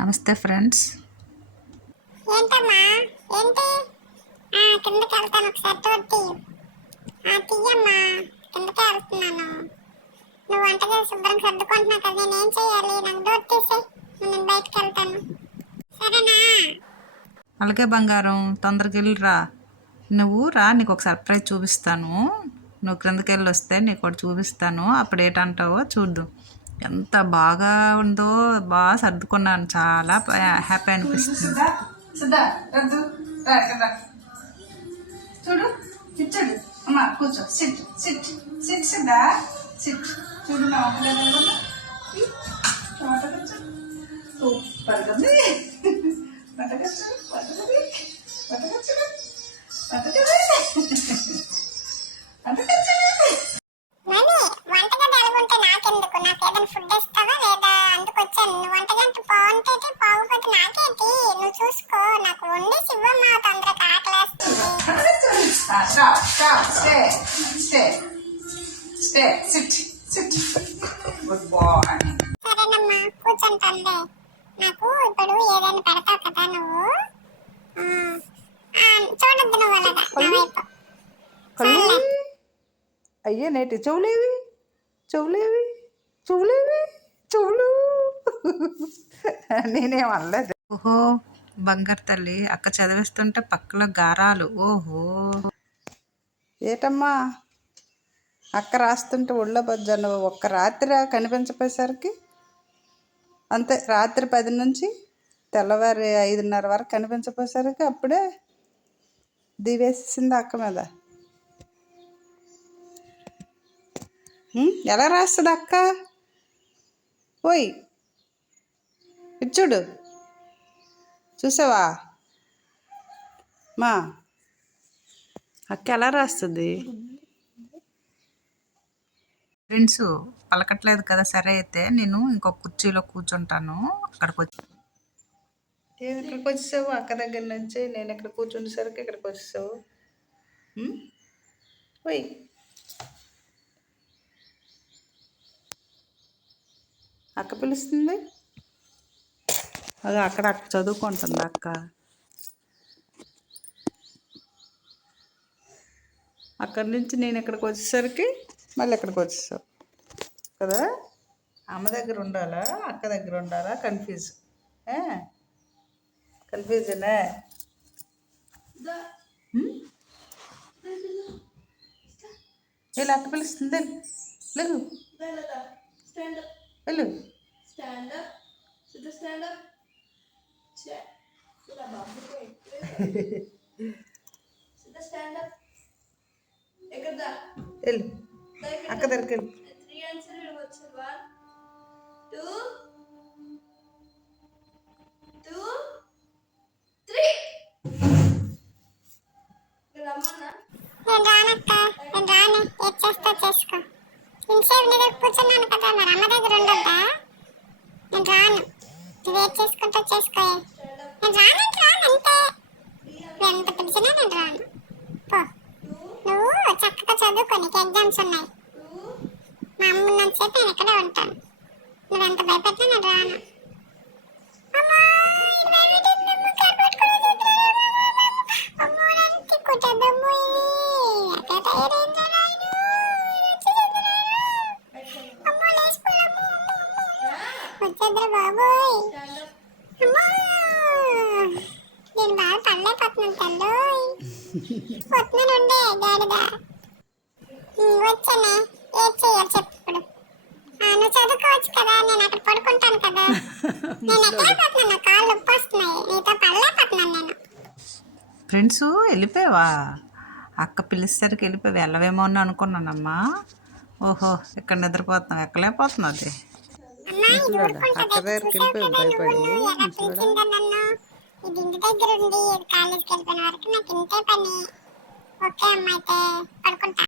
నమస్తే ఫ్రెండ్స్. ఏంటమ్మా ఏంటి కిందకి వెళ్తాను ఒకసారి తోటి తీయమ్మా కిందకే వెళ్తున్నాను. నువ్వు వంటగది శుభ్రం సర్దుకుంటున్నావు కదా, నేనేం చేయాలి? నాకు డోర్ తీసేయ్, నేను బయటకు వెళ్తాను, సరేనా? అలాగే బంగారం, తొందరగా వెళ్ళిరా. నువ్వు రా, నీకు ఒక సర్ప్రైజ్ చూపిస్తాను. నువ్వు క్రిందకి వెళ్ళి వస్తే నీకు ఒకటి చూపిస్తాను. అప్పుడు ఏంటంటావో చూద్దాం. ఎంత బాగా ఉందో, బాగా సర్దుకున్నాను, చాలా హ్యాపీ అనిపిస్తుంది. చూడు కూర్చోడు అమ్మా, కూర్చో, SIT SIT SIT Siddha SIT. చూడు నా సూపర్ ఉంది. బతకచ్చు బతకది బతకచ్చు బతకది బతకచ్చు. వంటగది ఎలాగుంటే నాకెందుకు? నాకు ఏదైనా ఫుడ్ ఇస్తావా లేదా? అందుకు వచ్చాను. నువ్వు వంటగంట బాగుంటే బాగుపోతే నాకేంటి? నువ్వు చూసుకో, నాకు వండేసి ఇవ్వమ్మా, తొందరగా ఆకలేస్తుంది. సరేనమ్మా, కూర్చుంటానులే. నాకు ఇప్పుడు ఏదైనా పెడతావు కదా నువ్వు, చూడద్దు నువ్వు అలాగా నా వైపు. అయ్యే నేటి చెవులేవి చెవులేవి చెవులేవి చెవులు. నేనేం అనలేదు. ఓహో బంగారు తల్లి, అక్క చదివిస్తుంటే పక్కలో గారాలు. ఓహో ఏటమ్మా అక్క రాస్తుంటే ఒళ్ళో బజ్జాను. ఒక్క రాత్రి కనిపించపోయేసరికి అంతే, రాత్రి 10 నుంచి తెల్లవారి 5:30 వరకు కనిపించపోయేసరికి అప్పుడే దివేసింది అక్క మీద. ఎలా రాస్తుంది అక్క? ఓయ్ ఇచ్చుడు చూసావా మా అక్క ఎలా రాస్తుంది? ఫ్రెండ్స్ పలకట్లేదు కదా, సరే అయితే నేను ఇంకొక కుర్చీలో కూర్చుంటాను. అక్కడికి వచ్చి ఇక్కడికి వచ్చేసావు అక్క దగ్గర నుంచి. నేను ఇక్కడ కూర్చుండేసరికి ఇక్కడికి వచ్చేసావు. ఓయ్ అక్క పిలుస్తుంది. అది అక్కడ చదువుకుంటుంది అక్క. అక్కడి నుంచి నేను ఇక్కడికి వచ్చేసరికి మళ్ళీ ఇక్కడికి వచ్చేసావు కదా. అమ్మ దగ్గర ఉండాలా అక్క దగ్గర ఉండాలా? కన్ఫ్యూజనే. వీళ్ళు అక్క పిలుస్తుంది, వెళ్ళు వెళ్ళు. వెళ్ళు అక్క దగ్గరికి వెళ్ళు. నేను రానక్క, నేను రాను. ఏం చేస్తా చేసుకో. ఇంతసేపు నీ దగ్గర కూర్చున్నాను కదా, మరి అమ్మ దగ్గర ఉండొద్దా? నేను రాను. నువ్వేం చేసుకుంటా చేసుకో. నేను రాను అంటే రాను అంతే. నువ్వు ఎంత పిలిచినా నేను రాను. పో, నువ్వు చక్కగా చదువుకో, నీకు ఎగ్జామ్స్ ఉన్నాయి. మా అమ్మ ఉన్నంతసేపు నేను ఇక్కడే ఉంటాను. నువ్వెంత భయపెట్టినా నేను రాను. అమ్మా ఇది భయపెట్టిందమ్మా, కనపట్టుకుని అమ్మో నన్ను తిక్కుతుందమ్మో. వచ్చేద్దరు బాబోయ్. అమ్మా నేను బాగా పడలేకపోతున్నాను తల్లోయ్. వస్తున్నాను ఉండే గాడిద. వచ్చానే, ఏం చెయ్యాలి చెప్పు ఇప్పుడు? నువ్వు చదువుకోవచ్చు కదా, నేను అక్కడ పడుకుంటాను కదా. నేను ఎక్కడ పోతున్నాను, నా కాళ్ళు ఉప్పు వస్తున్నాయి, నీతో పడలేకపోతున్నాను నేను. ఫ్రెండ్స్ వెళ్ళిపోయావా? అక్క పిలిచేసరికి వెళ్ళిపోయి వెళ్ళవేమో అని అనుకున్నానమ్మా. ఓహో ఇక్కడ నిద్రపోతున్నావు, ఎక్కలేకపోతున్నావు. అది అక్క దగ్గరికి వెళ్ళిపోయి భయపడి ఇంటి దగ్గర ఉండి కాలేజీకి వెళ్ళిపోయిన వరకు నాకు ఇంతే పని. ఓకే అమ్మ, అయితే పడుకుంటా.